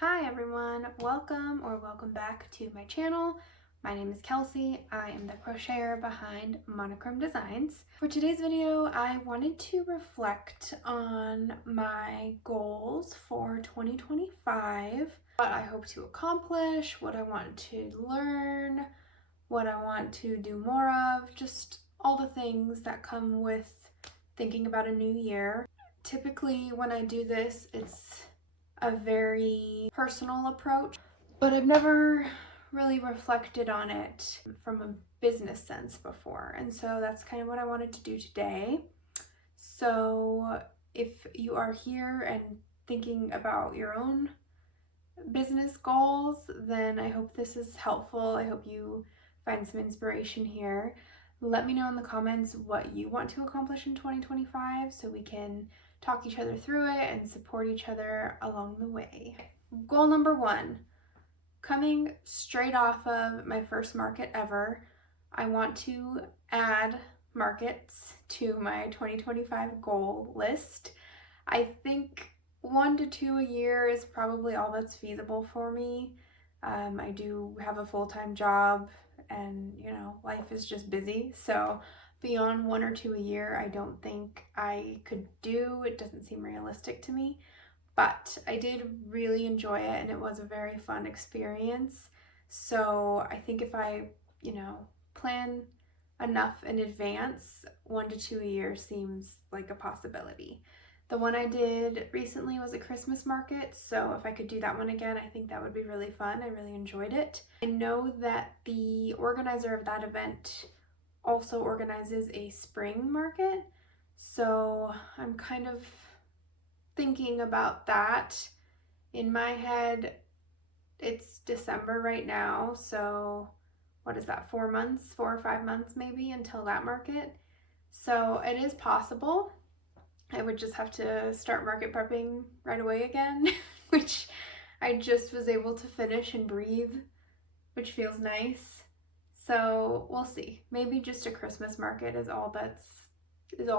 Hi everyone, welcome back to my channel. My name is Kelsey. I am the crocheter behind Monochrome Designs. For today's video, I wanted to reflect on my goals for 2025, what I hope to accomplish, what I want to learn, what I want to do more of, just all the things that come with thinking about a new year. Typically when I do this, it's a very personal approach, but I've never really reflected on it from a business sense before, and so that's kind of what I wanted to do today. So if you are here and thinking about your own business goals, then I hope this is helpful. I hope you find some inspiration here. Let me know in the comments what you want to accomplish in 2025 so we can talk each other through it and support each other along the way. Goal number 1, coming straight off of my first market ever, I want to add markets to my 2025 goal list. I think 1 to 2 a year is probably all that's feasible for me. I do have a full-time job and life is just busy, so beyond 1 or 2 a year I don't think I could do. It doesn't seem realistic to me, but I did really enjoy it and it was a very fun experience. So I think if I plan enough in advance, 1 to 2 a year seems like a possibility. The one I did recently was a Christmas market, so if I could do that one again, I think that would be really fun. I really enjoyed it. I know that the organizer of that event also organizes a spring market, so I'm kind of thinking about that. In my head, it's December right now, so what is that, 4 months, 4 or 5 months maybe until that market. So it is possible. I would just have to start market prepping right away again, which I just was able to finish and breathe, which feels nice. So we'll see. Maybe just a Christmas market is all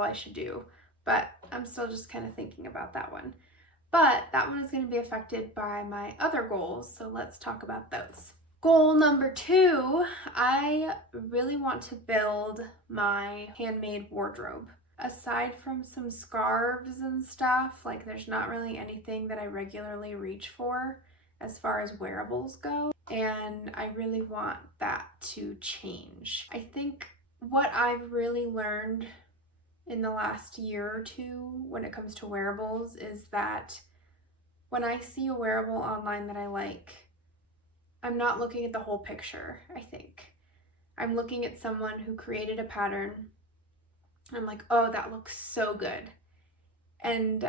I should do. But I'm still just kind of thinking about that one. But that one is going to be affected by my other goals, so let's talk about those. Goal number 2, I really want to build my handmade wardrobe. Aside from some scarves and stuff, like there's not really anything that I regularly reach for as far as wearables go, and I really want that to change. I think what I've really learned in the last year or two when it comes to wearables is that when I see a wearable online that I like, I'm not looking at the whole picture, I think. I'm looking at someone who created a pattern. I'm like, oh, that looks so good. And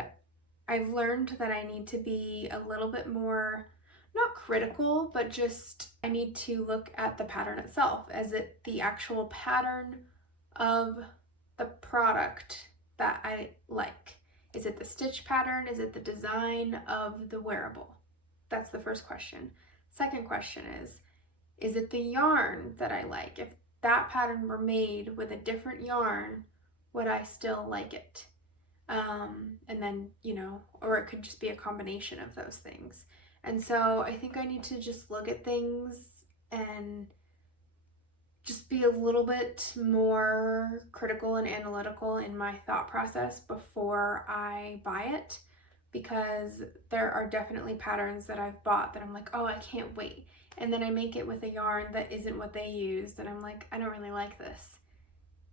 I've learned that I need to be a little bit more, not critical, but just I need to look at the pattern itself. Is it the actual pattern of the product that I like? Is it the stitch pattern? Is it the design of the wearable? That's the first question. Second question is it the yarn that I like? If that pattern were made with a different yarn, would I still like it? And then, or it could just be a combination of those things. And so I think I need to just look at things and just be a little bit more critical and analytical in my thought process before I buy it, because there are definitely patterns that I've bought that I'm like, oh, I can't wait. And then I make it with a yarn that isn't what they used, and I'm like, I don't really like this.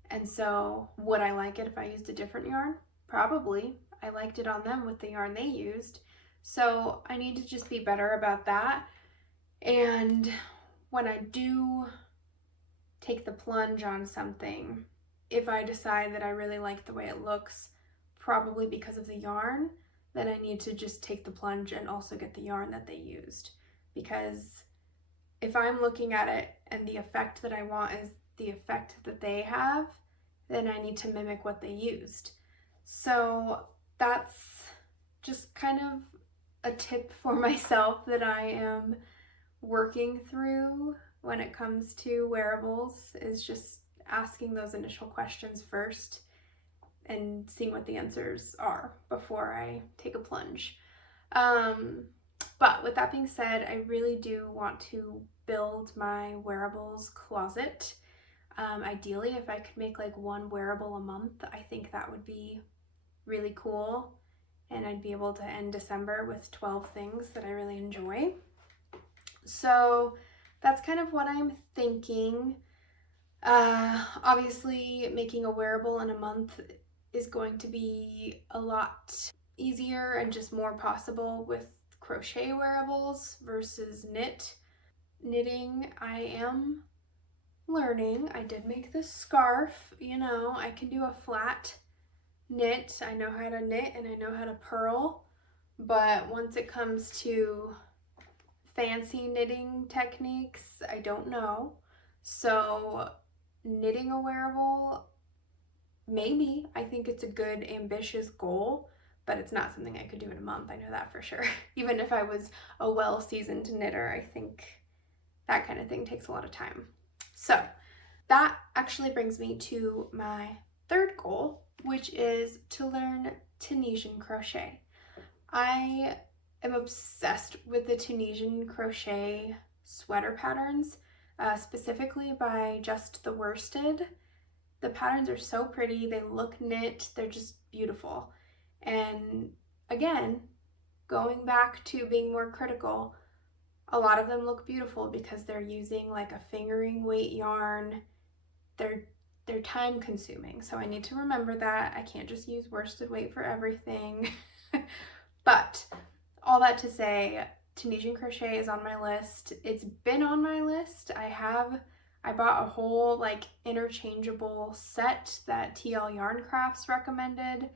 And so would I like it if I used a different yarn? Probably. I liked it on them with the yarn they used. So I need to just be better about that. And when I do take the plunge on something, if I decide that I really like the way it looks, probably because of the yarn, then I need to just take the plunge and also get the yarn that they used. Because if I'm looking at it and the effect that I want is the effect that they have, then I need to mimic what they used. So that's just kind of a tip for myself that I am working through when it comes to wearables, is just asking those initial questions first and seeing what the answers are before I take a plunge. But with that being said, I really do want to build my wearables closet. Ideally, if I could make like one wearable a month, I think that would be really cool. And I'd be able to end December with 12 things that I really enjoy. So that's kind of what I'm thinking. Obviously, making a wearable in a month is going to be a lot easier and just more possible with crochet wearables versus knitting. I am learning. I did make this scarf, you know, I can do a flat knit. I know how to knit and I know how to purl, but once it comes to fancy knitting techniques, I don't know. So knitting a wearable, maybe. I think it's a good ambitious goal, but it's not something I could do in a month. I know that for sure. Even if I was a well-seasoned knitter, I think that kind of thing takes a lot of time. So that actually brings me to my third goal, which is to learn Tunisian crochet. I am obsessed with the Tunisian crochet sweater patterns, specifically by Just the Worsted. The patterns are so pretty, they look knit, they're just beautiful. And again, going back to being more critical, a lot of them look beautiful because they're using like a fingering weight yarn. They're time consuming, so I need to remember that. I can't just use worsted weight for everything. But all that to say, Tunisian crochet is on my list. It's been on my list. I bought a whole like interchangeable set that TL Yarn Crafts recommended.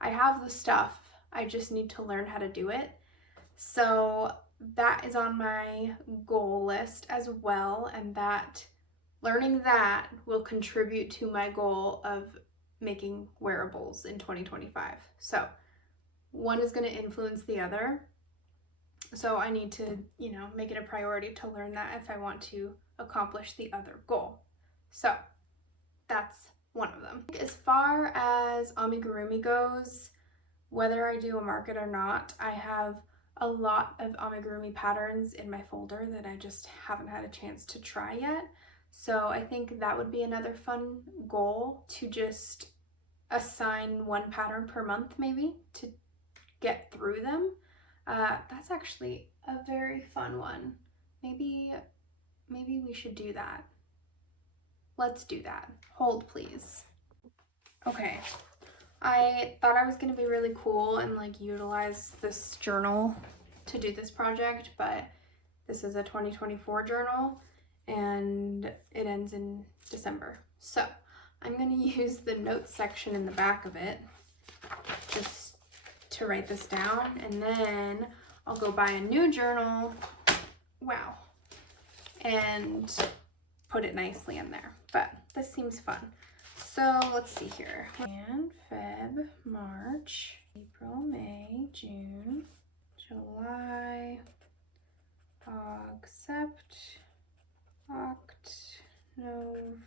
I have the stuff. I just need to learn how to do it. So that is on my goal list as well, and that learning that will contribute to my goal of making wearables in 2025. So one is going to influence the other. So I need to, you know, make it a priority to learn that if I want to accomplish the other goal. So that's one of them. As far as amigurumi goes, whether I do a market or not, I have a lot of amigurumi patterns in my folder that I just haven't had a chance to try yet. So I think that would be another fun goal, to just assign one pattern per month maybe to get through them. That's actually a very fun one. Maybe we should do that. Let's do that. Hold please. Okay, I thought I was gonna be really cool and like utilize this journal to do this project, but this is a 2024 journal and it ends in December. So I'm gonna use the notes section in the back of it just to write this down, and then I'll go buy a new journal, wow, and put it nicely in there. But this seems fun. So let's see here. Jan, Feb, March, April, May, June, July, Sept, Oct, Nov,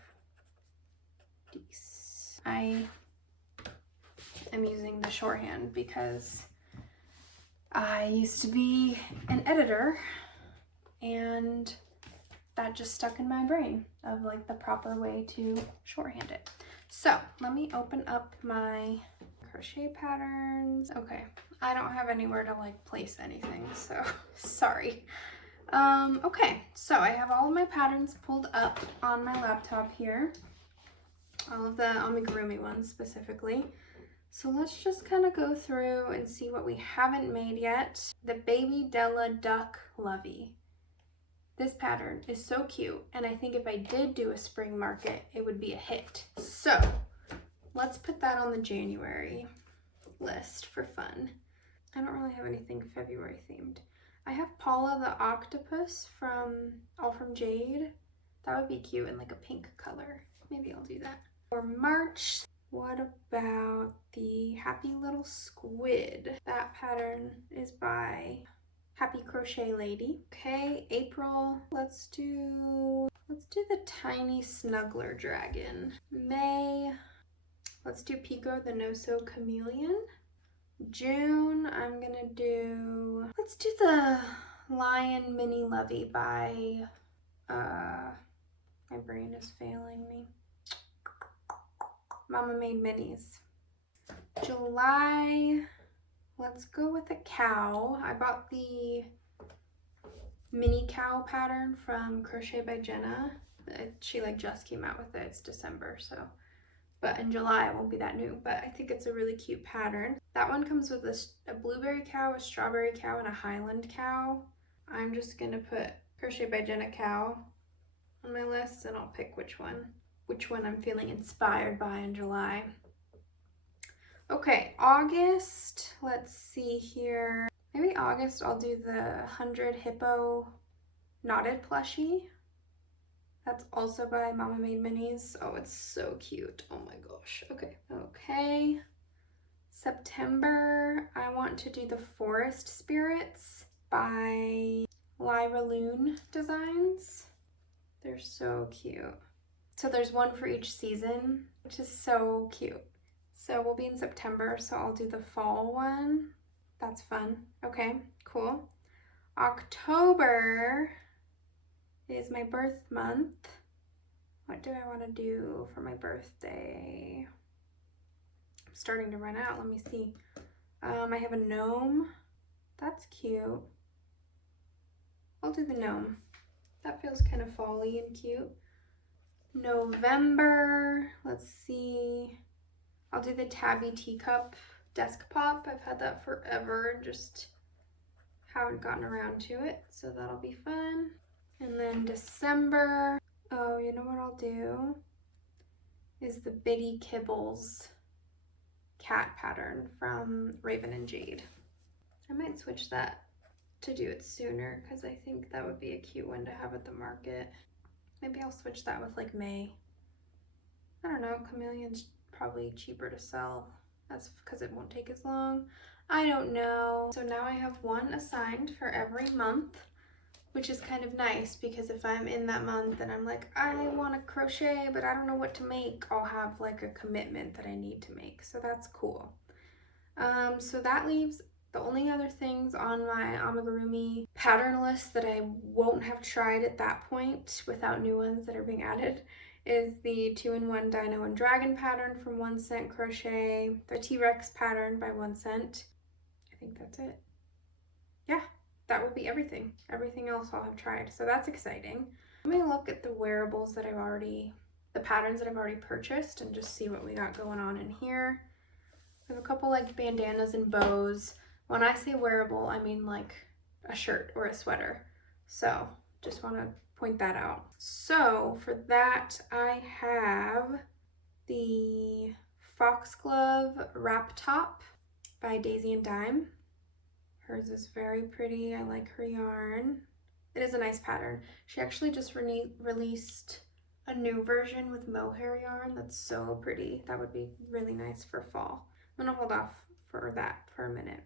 Dec. I am using the shorthand because I used to be an editor and that just stuck in my brain of like the proper way to shorthand it. So let me open up my crochet patterns. Okay, I don't have anywhere to like place anything, so sorry. Okay, so I have all of my patterns pulled up on my laptop here, all of the amigurumi ones specifically. So let's just kind of go through and see what we haven't made yet. The Baby Della Duck Lovey. This pattern is so cute, and I think if I did do a spring market, it would be a hit. So let's put that on the January list for fun. I don't really have anything February themed. I have Paula the Octopus from All From Jade. That would be cute in like a pink color. Maybe I'll do that. For March, what about the Happy Little Squid? That pattern is by Happy Crochet Lady. Okay, April, let's do the Tiny Snuggler Dragon. May, let's do Pico the No So Chameleon. June, I'm gonna do, let's do the Lion Mini Lovey by, my brain is failing me, Mama Made Minis. July, let's go with a cow. I bought the mini cow pattern from Crochet by Jenna. She like just came out with it. It's December, so. But in July it won't be that new, but I think it's a really cute pattern. That one comes with a blueberry cow, a strawberry cow, and a Highland cow. I'm just gonna put Crochet by Jenna cow on my list, and I'll pick which one I'm feeling inspired by in July. Okay, August, let's see here. Maybe August I'll do the 100 Hippo knotted plushie. That's also by Mama Made Minis. Oh, it's so cute. Oh my gosh. Okay. September, I want to do the Forest Spirits by Lyra Loon Designs. They're so cute. So there's one for each season, which is so cute. So we'll be in September, so I'll do the fall one. That's fun. Okay, cool. October is my birth month. What do I want to do for my birthday? I'm starting to run out. Let me see. I have a gnome. That's cute. I'll do the gnome. That feels kind of fall-y and cute. November, let's see. I'll do the Tabby Teacup Desk Pop. I've had that forever and just haven't gotten around to it, so that'll be fun. And then December, oh, you know what I'll do is the Biddy Kibbles cat pattern from Raven and Jade. I might switch that to do it sooner because I think that would be a cute one to have at the market. Maybe I'll switch that with like May. I don't know, Chameleon's probably cheaper to sell. That's because it won't take as long. I don't know. So now I have one assigned for every month, which is kind of nice because if I'm in that month and I'm like, I want to crochet, but I don't know what to make, I'll have like a commitment that I need to make. So that's cool. So that leaves the only other things on my amigurumi pattern list that I won't have tried at that point without new ones that are being added is the 2-in-1 Dino and Dragon pattern from 1 Cent Crochet, the T-Rex pattern by 1 Cent. I think that's it. Yeah, that will be everything. Everything else I'll have tried, so that's exciting. Let me look at the wearables that the patterns that I've already purchased and just see what we got going on in here. We have a couple like bandanas and bows. When I say wearable, I mean like a shirt or a sweater. So just want to point that out. So for that, I have the Foxglove Wrap Top by Daisy and Dime. Hers is very pretty. I like her yarn. It is a nice pattern. She actually just released a new version with mohair yarn that's so pretty. That would be really nice for fall. I'm gonna hold off for that for a minute.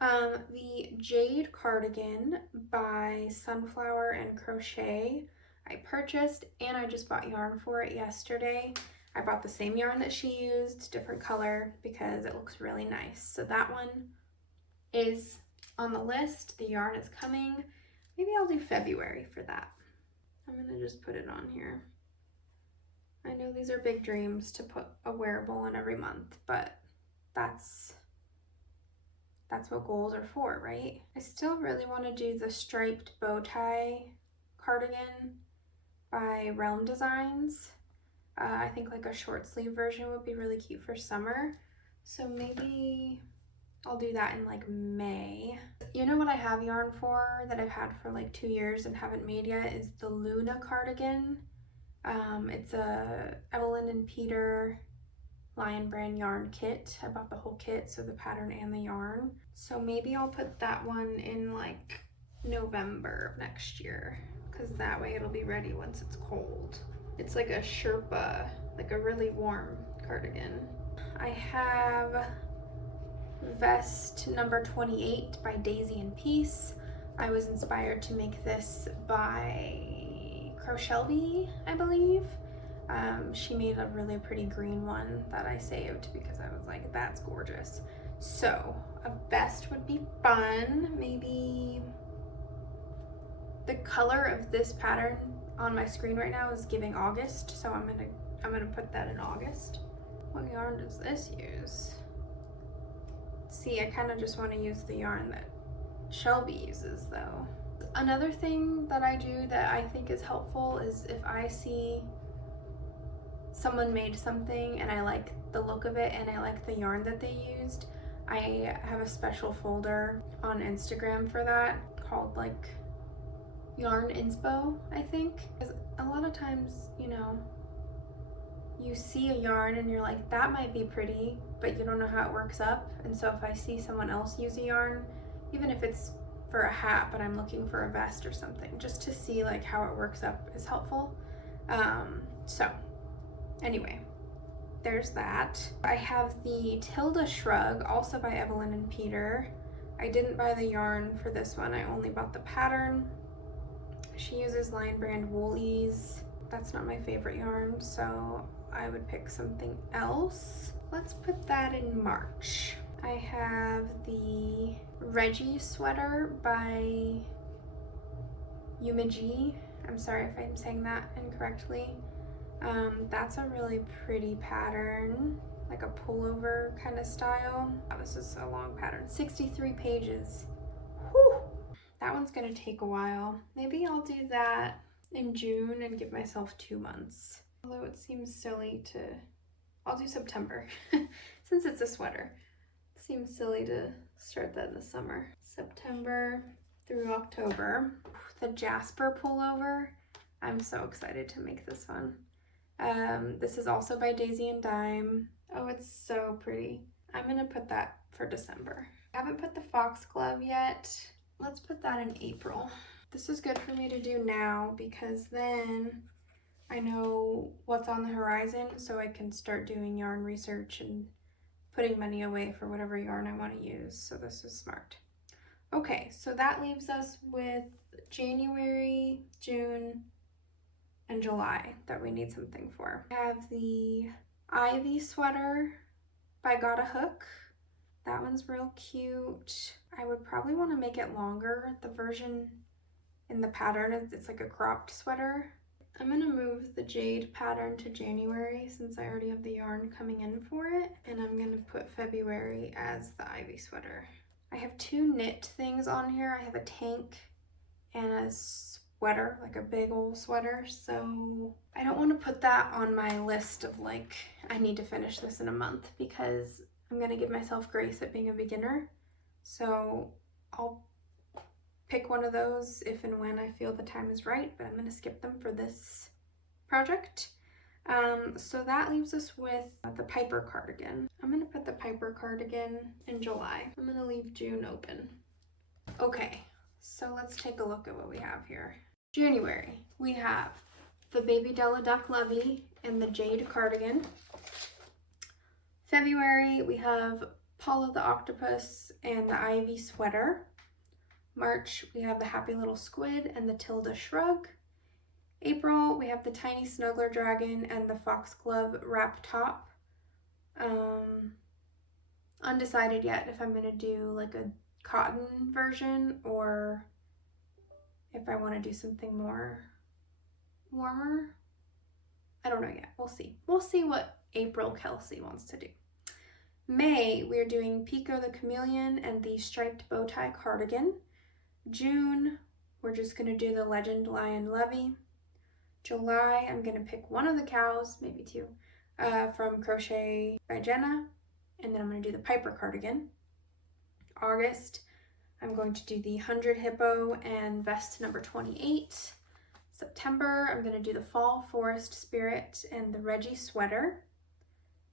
The Jade Cardigan by Sunflower and Crochet I purchased, and I just bought yarn for it yesterday. I bought the same yarn that she used, different color, because it looks really nice. So that one is on the list. The yarn is coming. Maybe I'll do February for that. I'm gonna just put it on here. I know these are big dreams to put a wearable on every month, but that's what goals are for, right? I still really want to do the striped bow tie cardigan by Realm Designs. I think like a short sleeve version would be really cute for summer. So maybe I'll do that in like May. You know what I have yarn for that I've had for like 2 years and haven't made yet is the Luna cardigan. It's a Evelyn and Peter Lion Brand yarn kit. I bought the whole kit, so the pattern and the yarn. So maybe I'll put that one in like November of next year, because that way it'll be ready once it's cold. It's like a Sherpa, like a really warm cardigan. I have vest number 28 by Daisy and Peace. I was inspired to make this by Crochelby, I believe. She made a really pretty green one that I saved because I was like, that's gorgeous. So a vest would be fun. Maybe the color of this pattern on my screen right now is giving August, so I'm gonna put that in August. What yarn does this use? See, I kind of just want to use the yarn that Shelby uses though. Another thing that I do that I think is helpful is if I see someone made something and I like the look of it and I like the yarn that they used, I have a special folder on Instagram for that called like Yarn Inspo, I think. Because a lot of times, you know, you see a yarn and you're like, that might be pretty, but you don't know how it works up. And so if I see someone else use a yarn, even if it's for a hat, but I'm looking for a vest or something, just to see like how it works up is helpful. So anyway, there's that. I have the Tilda Shrug, also by Evelyn and Peter. I didn't buy the yarn for this one, I only bought the pattern. She uses Lion Brand Woolies. That's not my favorite yarn, so I would pick something else. Let's put that in March. I have the Reggie sweater by Yumaji. I'm sorry if I'm saying that incorrectly. That's a really pretty pattern, like a pullover kind of style. Oh, this is a long pattern, 63 pages. Whew. That one's gonna take a while. Maybe I'll do that in June and give myself 2 months. Although it seems silly to, I'll do September since it's a sweater. It seems silly to start that in the summer. September through October. The Jasper pullover. I'm so excited to make this one. This is also by Daisy and Dime. Oh, it's so pretty. I'm gonna put that for December. I haven't put the foxglove yet. Let's put that in April. This is good for me to do now because then I know what's on the horizon, so I can start doing yarn research and putting money away for whatever yarn I want to use. So this is smart. Okay, so that leaves us with January, June, and July that we need something for. I have the Ivy sweater by Got a Hook. That one's real cute. I would probably want to make it longer. The version in the pattern, it's like a cropped sweater. I'm gonna move the jade pattern to January since I already have the yarn coming in for it, and I'm gonna put February as the Ivy sweater. I have 2 knit things on here. I have a tank and a sweater, like a big old sweater, so I don't want to put that on my list of like, I need to finish this in a month, because I'm gonna give myself grace at being a beginner. So I'll pick one of those if and when I feel the time is right, but I'm gonna skip them for this project. So that leaves us with the Piper cardigan. I'm gonna put the Piper cardigan in July. I'm gonna leave June open. Okay, so let's take a look at what we have here. January, we have the Baby Della Duck Lovey and the Jade cardigan. February, we have Paula the Octopus and the Ivy sweater. March, we have the Happy Little Squid and the Tilda Shrug. April, we have the Tiny Snuggler Dragon and the Foxglove Wrap Top. Undecided yet if I'm gonna do like a cotton version or if I want to do something more warmer. I don't know yet. We'll see. We'll see what April Kelsey wants to do. May, we're doing Pico the Chameleon and the striped bow tie cardigan. June, we're just going to do the Legend Lion Levy. July, I'm going to pick one of the cows, maybe 2, from Crochet by Jenna, and then I'm going to do the Piper cardigan. August, I'm going to do the 100 Hippo and vest number 28. September, I'm going to do the Fall Forest Spirit and the Reggie sweater.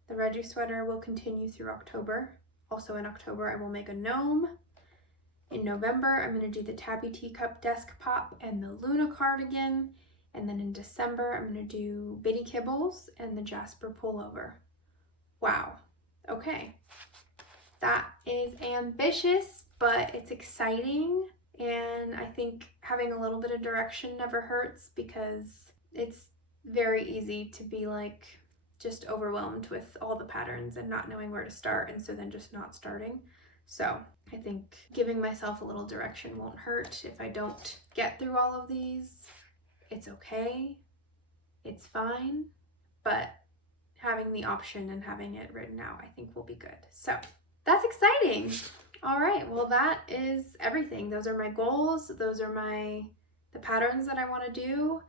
The Reggie sweater will continue through October. Also in October, I will make a gnome. In November, I'm going to do the Tabby Teacup Desk Pop and the Luna cardigan. And then in December, I'm going to do Bitty Kibbles and the Jasper pullover. Wow. Okay. That is ambitious, but it's exciting. And I think having a little bit of direction never hurts, because it's very easy to be like, just overwhelmed with all the patterns and not knowing where to start, and so then just not starting. So I think giving myself a little direction won't hurt. If I don't get through all of these, it's okay, it's fine, but having the option and having it written out I think will be good. So that's exciting. All right, well that is everything. Those are my goals. Those are the patterns that I want to do.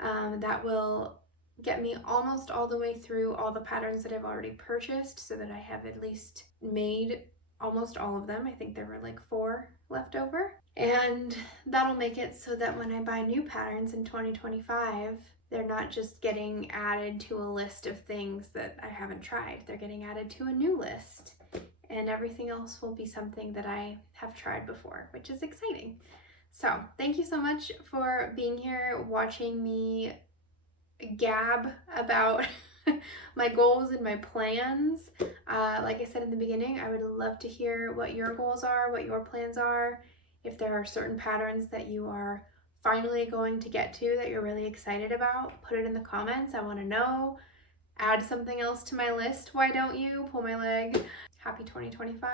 That will get me almost all the way through all the patterns that I've already purchased, so that I have at least made almost all of them. I think there were like 4 left over. And that'll make it so that when I buy new patterns in 2025, they're not just getting added to a list of things that I haven't tried. They're getting added to a new list. And everything else will be something that I have tried before, which is exciting. So thank you so much for being here, watching me gab about my goals and my plans. Like I said in the beginning, I would love to hear what your goals are, what your plans are. If there are certain patterns that you are finally going to get to that you're really excited about, put it in the comments. I want to know. Add something else to my list. Why don't you? Pull my leg. Happy 2025.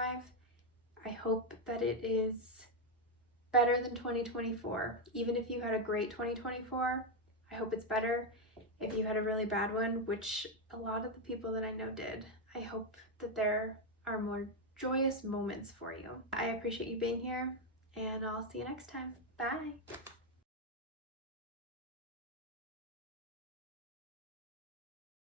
I hope that it is better than 2024. Even if you had a great 2024, I hope it's better. If you had a really bad one, which a lot of the people that I know did, I hope that there are more joyous moments for you. I appreciate you being here, and I'll see you next time. Bye.